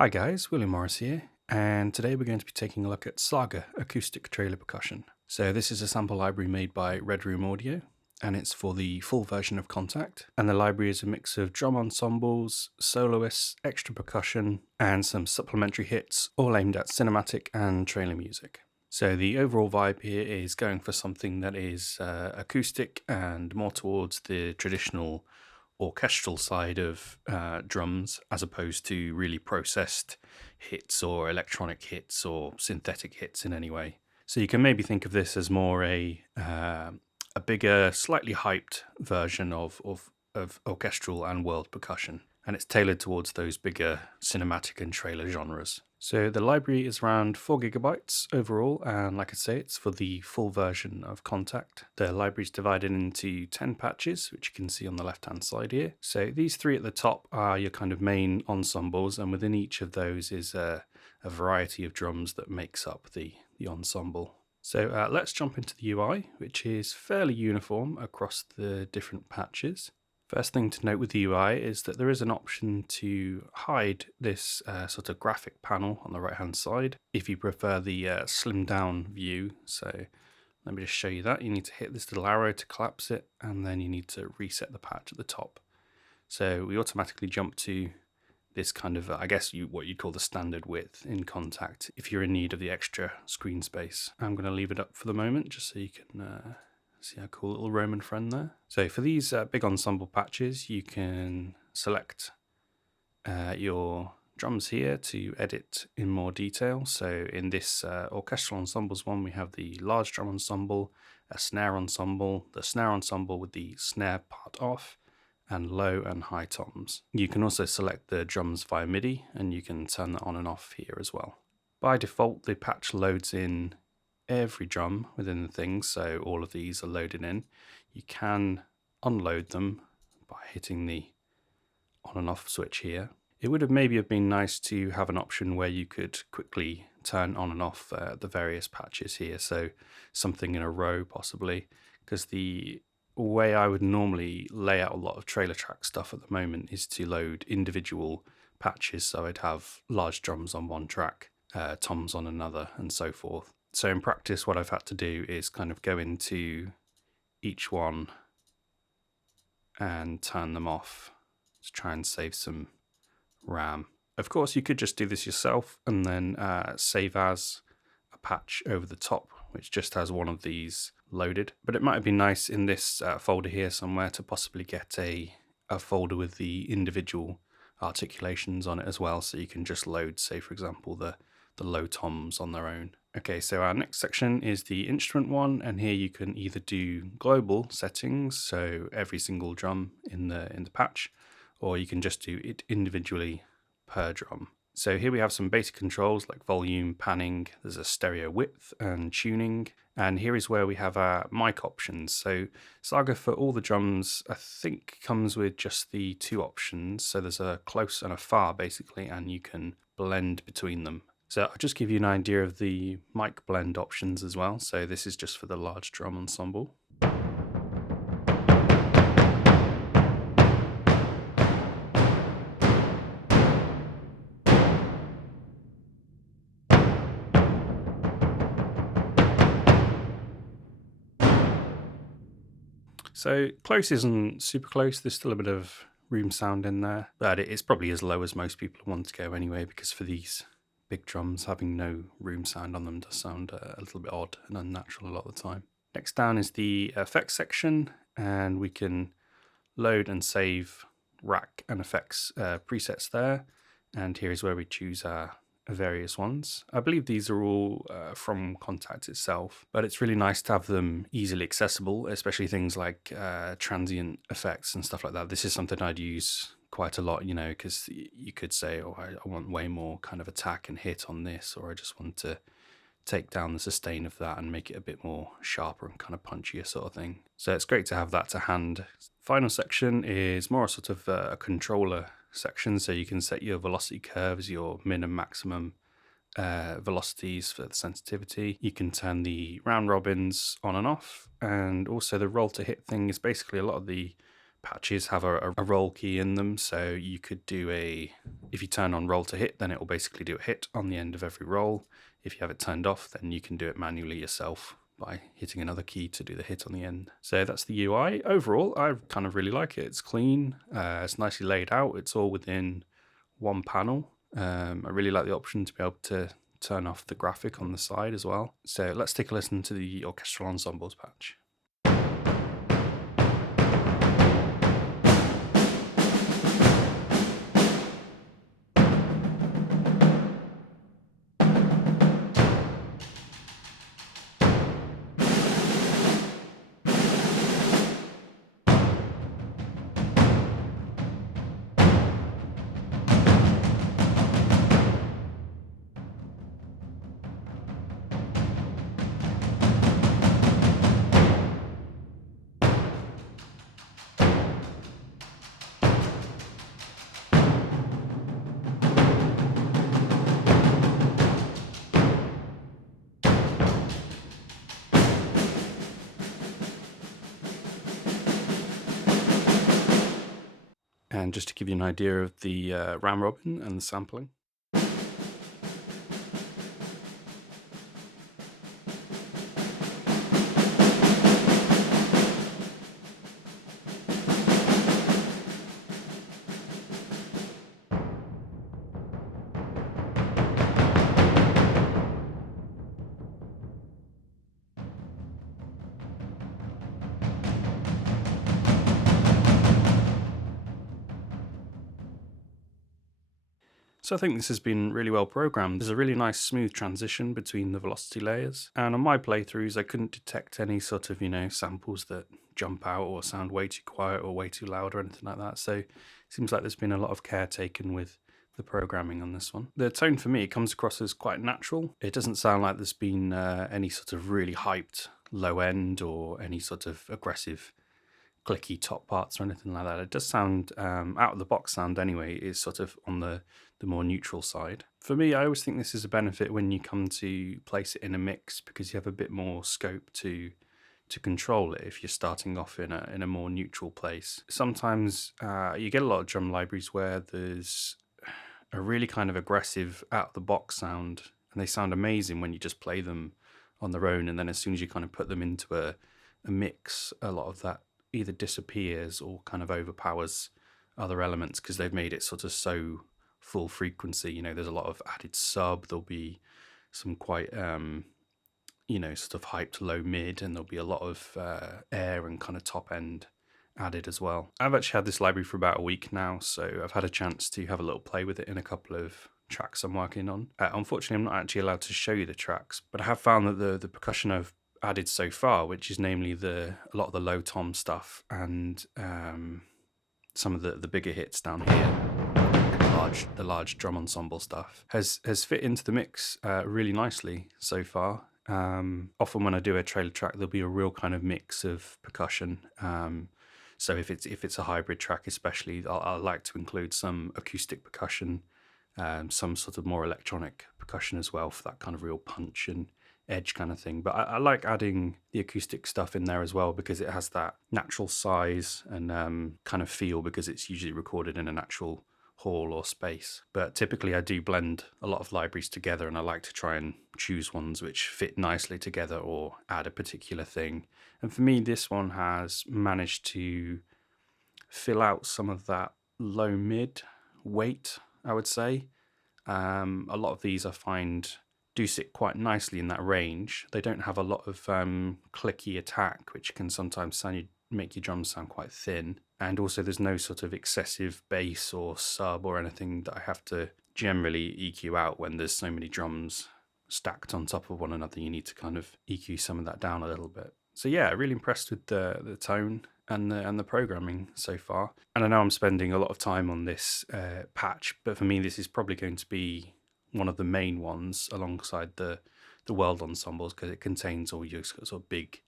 Hi guys, William Morris here, and today we're going to be taking a look at SAGA Acoustic Trailer Percussion. So this is a sample library made by Red Room Audio, and it's for the full version of Kontakt. And the library is a mix of drum ensembles, soloists, extra percussion, and some supplementary hits, all aimed at cinematic and trailer music. So the overall vibe here is going for something that is acoustic and more towards the traditional orchestral side of drums, as opposed to really processed hits or electronic hits or synthetic hits in any way. So you can maybe think of this as more a bigger, slightly hyped version of orchestral and world percussion, and it's tailored towards those bigger cinematic and trailer genres. So the library is around 4 gigabytes overall, and like I say, it's for the full version of Kontakt. The library is divided into 10 patches, which you can see on the left-hand side here. So these 3 at the top are your kind of main ensembles, and within each of those is a variety of drums that makes up the ensemble. So let's jump into the UI, which is fairly uniform across the different patches. First thing to note with the UI is that there is an option to hide this sort of graphic panel on the right hand side if you prefer the slimmed down view. So let me just show you that. You need to hit this little arrow to collapse it, and then you need to reset the patch at the top. So we automatically jump to this kind of, I guess what you'd call the standard width in Kontakt if you're in need of the extra screen space. I'm going to leave it up for the moment just so you can see our cool little Roman friend there. So for these big ensemble patches, you can select your drums here to edit in more detail. So in this orchestral ensembles one, we have the large drum ensemble, a snare ensemble, the snare ensemble with the snare part off, and low and high toms. You can also select the drums via MIDI, and you can turn that on and off here as well. By default, the patch loads in every drum within the thing, so all of these are loaded in. You can unload them by hitting the on and off switch here. It would have maybe been nice to have an option where you could quickly turn on and off the various patches here, so something in a row possibly, because the way I would normally lay out a lot of trailer track stuff at the moment is to load individual patches, so I'd have large drums on one track, toms on another, and so forth. So in practice, what I've had to do is kind of go into each one and turn them off to try and save some RAM. Of course, you could just do this yourself and then save as a patch over the top, which just has one of these loaded. But it might have been nice in this folder here somewhere to possibly get a folder with the individual articulations on it as well, so you can just load, say for example, the low toms on their own. Okay, so our next section is the instrument one, and here you can either do global settings, so every single drum in the patch, or you can just do it individually per drum. So here we have some basic controls like volume, panning, there's a stereo width and tuning, and here is where we have our mic options. So SAGA for all the drums I think comes with just the 2 options, so there's a close and a far basically, and you can blend between them. So I'll just give you an idea of the mic blend options as well. So this is just for the large drum ensemble. So close isn't super close, there's still a bit of room sound in there, but it's probably as low as most people want to go anyway, because for these big drums, having no room sound on them does sound a little bit odd and unnatural a lot of the time. Next down is the effects section, and we can load and save rack and effects presets there, and here is where we choose our various ones. I believe these are all from Kontakt itself, but it's really nice to have them easily accessible, especially things like transient effects and stuff like that. This is something I'd use quite a lot, you know, because you could say, oh, I want way more kind of attack and hit on this, or I just want to take down the sustain of that and make it a bit more sharper and kind of punchier sort of thing. So it's great to have that to hand. Final section is more sort of a controller section, so you can set your velocity curves, your min and maximum velocities for the sensitivity. You can turn the round robins on and off, and also the roll to hit thing is basically a lot of the patches have a roll key in them, so you could do if you turn on roll to hit, then it will basically do a hit on the end of every roll. If you have it turned off, then you can do it manually yourself by hitting another key to do the hit on the end. So that's the UI. Overall, I kind of really like it. It's clean, it's nicely laid out, it's all within one panel. I really like the option to be able to turn off the graphic on the side as well. So let's take a listen to the orchestral ensembles patch. And just to give you an idea of the round robin and the sampling. So I think this has been really well programmed. There's a really nice smooth transition between the velocity layers. And on my playthroughs, I couldn't detect any sort of, samples that jump out or sound way too quiet or way too loud or anything like that. So it seems like there's been a lot of care taken with the programming on this one. The tone for me comes across as quite natural. It doesn't sound like there's been any sort of really hyped low end or any sort of aggressive clicky top parts or anything like that. It does sound, out of the box sound anyway, is sort of on the more neutral side. For me, I always think this is a benefit when you come to place it in a mix, because you have a bit more scope to control it if you're starting off in a more neutral place. Sometimes you get a lot of drum libraries where there's a really kind of aggressive out of the box sound, and they sound amazing when you just play them on their own, and then as soon as you kind of put them into a mix, a lot of that either disappears or kind of overpowers other elements because they've made it sort of so full frequency. There's a lot of added sub, there'll be some quite sort of hyped low mid, and there'll be a lot of air and kind of top end added as well. I've actually had this library for about a week now, so I've had a chance to have a little play with it in a couple of tracks I'm working on. Unfortunately, I'm not actually allowed to show you the tracks, but I have found that the percussion I've added so far, which is namely a lot of the low tom stuff and some of the bigger hits down here, the large drum ensemble stuff, has fit into the mix really nicely so far. Often when I do a trailer track, there'll be a real kind of mix of percussion. So if it's a hybrid track especially, I'll like to include some acoustic percussion, some sort of more electronic percussion as well for that kind of real punch and edge kind of thing. But I like adding the acoustic stuff in there as well because it has that natural size and kind of feel, because it's usually recorded in an actual hall or space. But typically I do blend a lot of libraries together, and I like to try and choose ones which fit nicely together or add a particular thing. And for me, this one has managed to fill out some of that low mid weight, I would say. A lot of these I find do sit quite nicely in that range. They don't have a lot of clicky attack, which can sometimes make your drums sound quite thin. And also there's no sort of excessive bass or sub or anything that I have to generally EQ out when there's so many drums stacked on top of one another. You need to kind of EQ some of that down a little bit. So yeah, really impressed with the tone and the programming so far. And I know I'm spending a lot of time on this patch, but for me this is probably going to be one of the main ones alongside the world ensembles, because it contains all your sort of big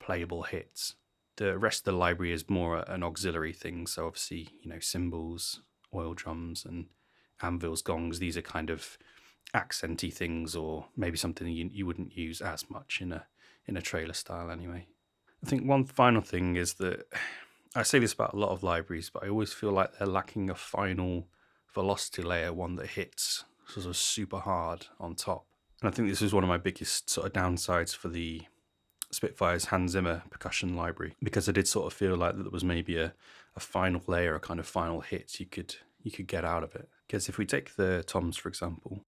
playable hits. The rest of the library is more an auxiliary thing. So obviously, cymbals, oil drums and anvils, gongs, these are kind of accenty things, or maybe something you wouldn't use as much in a trailer style anyway. I think one final thing is that I say this about a lot of libraries, but I always feel like they're lacking a final velocity layer, one that hits sort of super hard on top. And I think this is one of my biggest sort of downsides for the Spitfire's Hans Zimmer percussion library, because I did sort of feel like that there was maybe a final layer, a kind of final hit you could get out of it. Because if we take the toms, for example,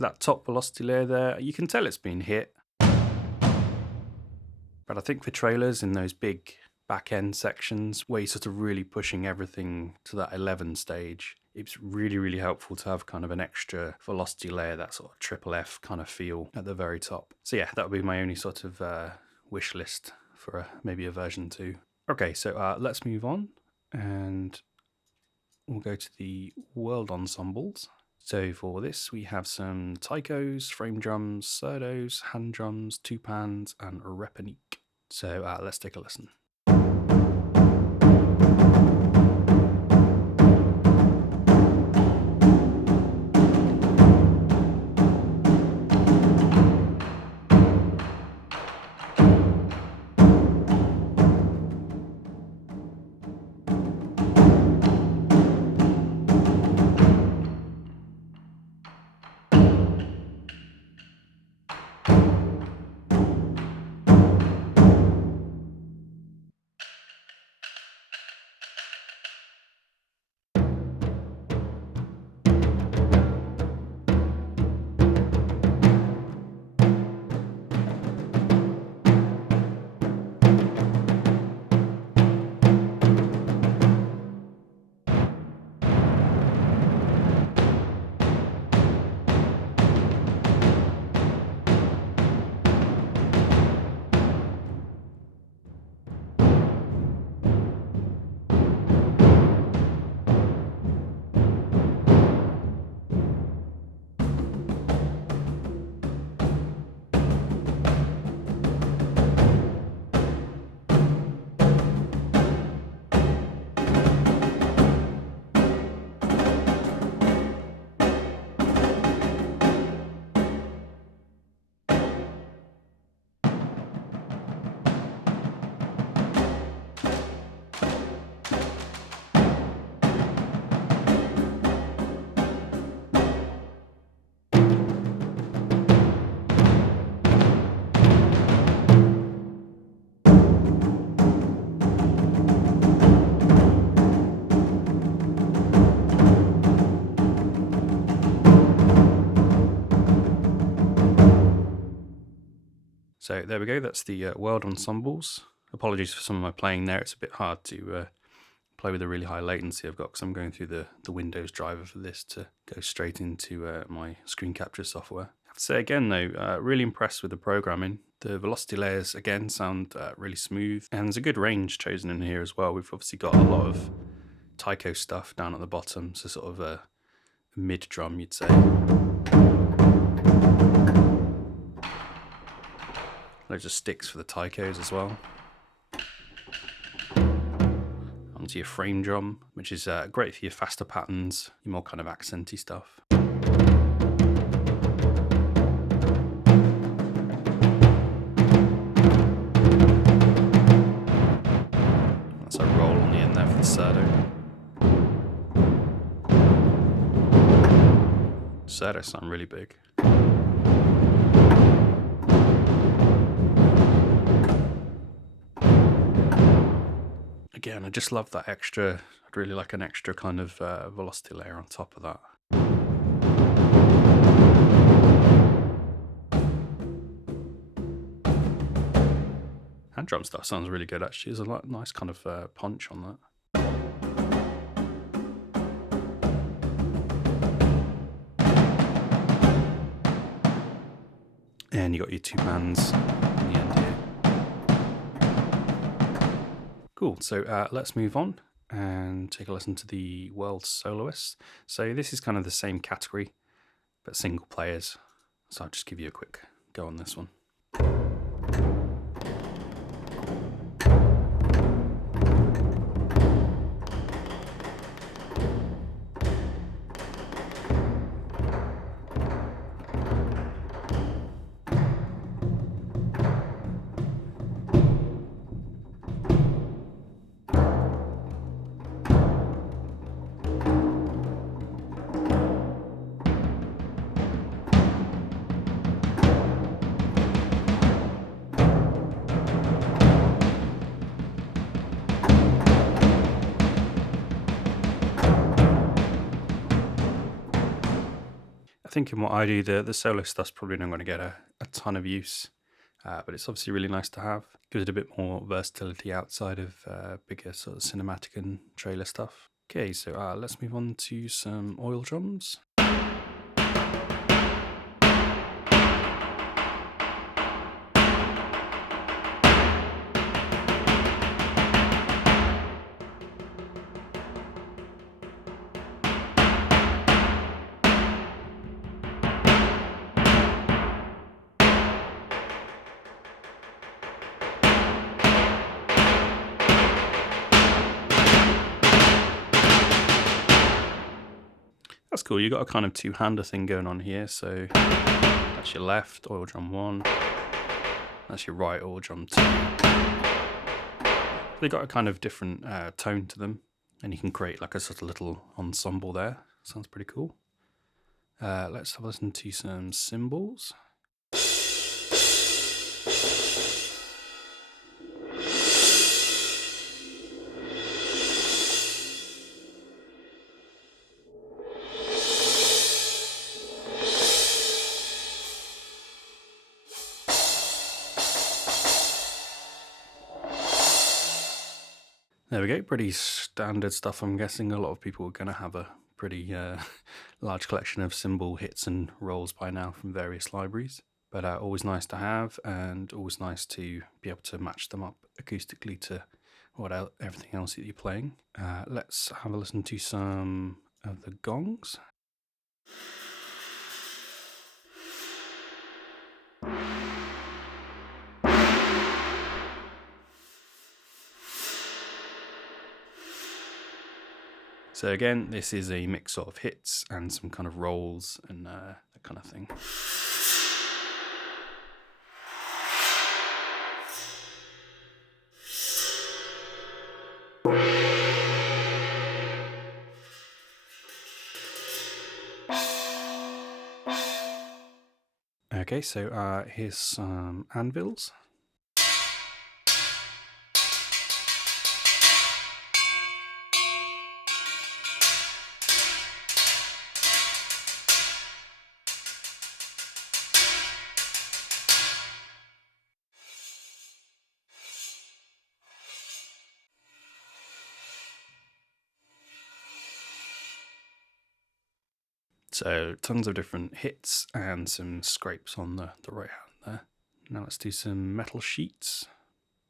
that top velocity layer there, you can tell it's been hit. But I think for trailers in those big back end sections where you're sort of really pushing everything to that 11 stage, it's really, really helpful to have kind of an extra velocity layer, that sort of triple F kind of feel at the very top. So yeah, that would be my only sort of wish list for maybe a version 2. Okay, so let's move on and we'll go to the world ensembles. So for this, we have some taikos, frame drums, surdos, hand drums, two pans, and a repanique. So let's take a listen. So there we go, that's the world ensembles. Apologies for some of my playing there, it's a bit hard to play with the really high latency I've got because I'm going through the Windows driver for this to go straight into my screen capture software. I have to say again though, really impressed with the programming. The velocity layers again sound really smooth, and there's a good range chosen in here as well. We've obviously got a lot of taiko stuff down at the bottom, so sort of a mid drum you'd say. Loads of sticks for the taikos as well. Onto your frame drum, which is great for your faster patterns, your more kind of accenty stuff. That's a roll on the end there for the surdo. Surdos sound really big. Again, I just love that extra, I'd really like an extra kind of velocity layer on top of that. Hand drum stuff sounds really good actually, there's a nice kind of punch on that. And you got your two pans in the end here. Cool, so let's move on and take a listen to the World Soloists. So this is kind of the same category, but single players. So I'll just give you a quick go on this one. I think in what I do, the solo stuff's probably not going to get a ton of use, but it's obviously really nice to have. Gives it a bit more versatility outside of bigger sort of cinematic and trailer stuff. Okay, so let's move on to some oil drums. That's cool, you've got a kind of two-hander thing going on here, so that's your left, oil drum 1, that's your right, oil drum 2. They've got a kind of different tone to them, and you can create like a sort of little ensemble there. Sounds pretty cool. Let's have a listen to some cymbals. There we go, pretty standard stuff. I'm guessing a lot of people are going to have a pretty large collection of cymbal hits and rolls by now from various libraries. But always nice to have, and always nice to be able to match them up acoustically to everything else that you're playing. Let's have a listen to some of the gongs. So again, this is a mix of hits and some kind of rolls and that kind of thing. Okay, so here's some anvils. So tons of different hits and some scrapes on the right hand there. Now let's do some metal sheets.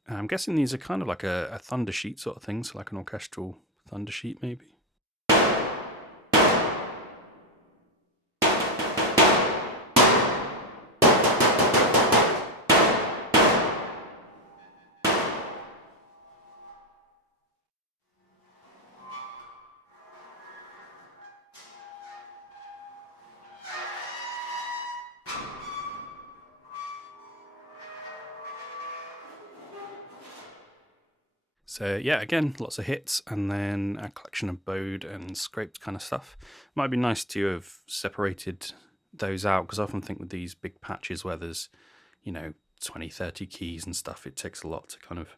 I'm guessing these are kind of like a thunder sheet sort of thing, so like an orchestral thunder sheet maybe. So yeah, again, lots of hits and then a collection of bowed and scraped kind of stuff. Might be nice to have separated those out, because I often think with these big patches where there's, 20, 30 keys and stuff, it takes a lot to kind of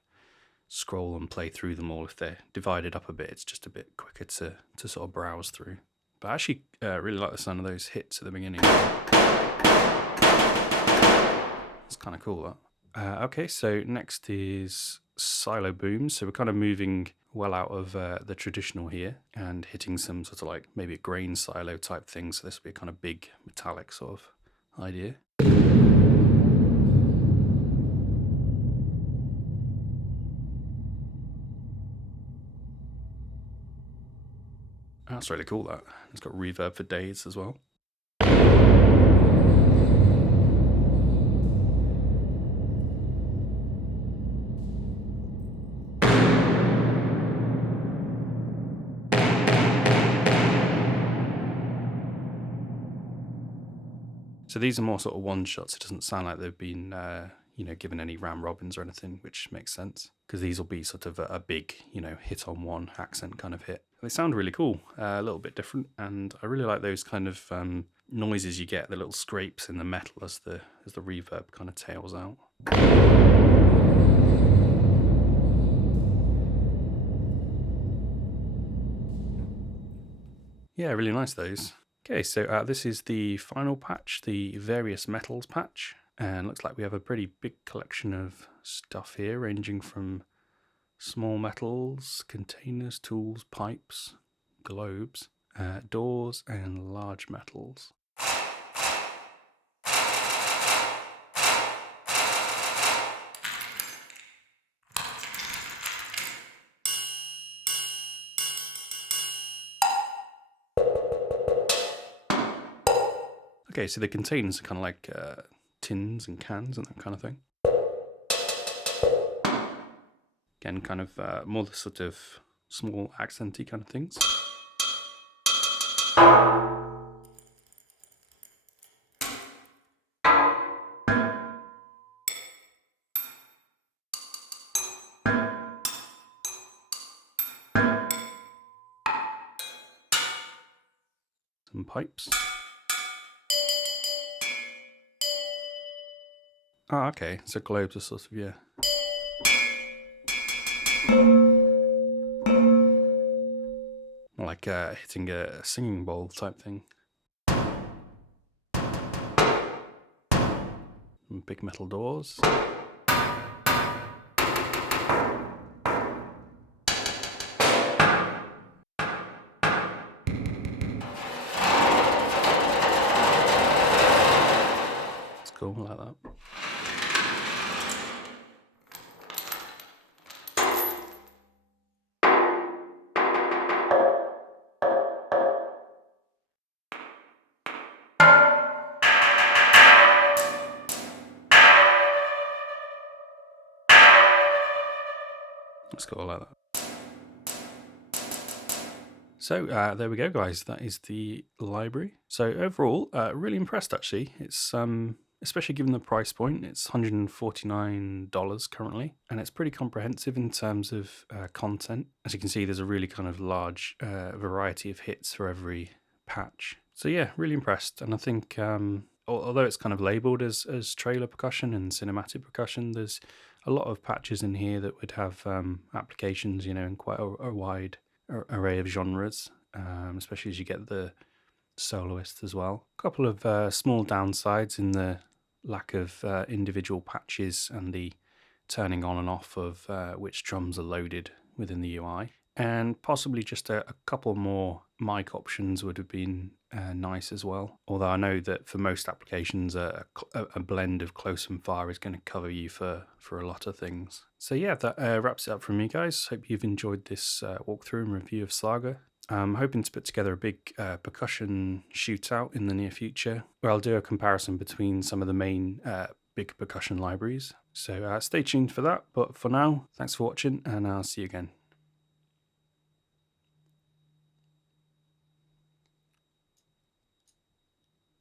scroll and play through them all. If they're divided up a bit, it's just a bit quicker to sort of browse through. But I actually really like the sound of those hits at the beginning. It's kind of cool, that. Okay, so next is silo booms. So we're kind of moving well out of the traditional here and hitting some sort of like maybe a grain silo type thing. So this will be a kind of big metallic sort of idea. That's really cool, that. It's got reverb for days as well. So these are more sort of one shots. It doesn't sound like they've been, given any round robins or anything, which makes sense, because these will be sort of a big, hit on one accent kind of hit. They sound really cool, a little bit different, and I really like those kind of noises you get, the little scrapes in the metal as the reverb kind of tails out. Yeah, really nice, those. Okay, so this is the final patch, the various metals patch, and looks like we have a pretty big collection of stuff here, ranging from small metals, containers, tools, pipes, globes, doors, and large metals. Okay, so the containers are kind of like tins and cans and that kind of thing. Again, kind of more the sort of small accenty kind of things. Some pipes. Ah, okay, so globes are sort of, yeah. Like hitting a singing bowl type thing. And big metal doors. It's cool, I like that. That's cool, I like that. So there we go, guys. That is the library. So overall, really impressed actually. It's especially given the price point, it's $149 currently, and it's pretty comprehensive in terms of content. As you can see, there's a really kind of large variety of hits for every patch. So yeah, really impressed. And I think although it's kind of labeled as trailer percussion and cinematic percussion, there's a lot of patches in here that would have applications, you know, in quite a wide array of genres, especially as you get the soloist as well. A couple of small downsides in the lack of individual patches and the turning on and off of which drums are loaded within the UI. And possibly just a couple more mic options would have been nice as well. Although I know that for most applications, a blend of close and far is going to cover you for a lot of things. So yeah, that wraps it up from me, guys. Hope you've enjoyed this walkthrough and review of SAGA. I'm hoping to put together a big percussion shootout in the near future, where I'll do a comparison between some of the main big percussion libraries. So stay tuned for that. But for now, thanks for watching, and I'll see you again.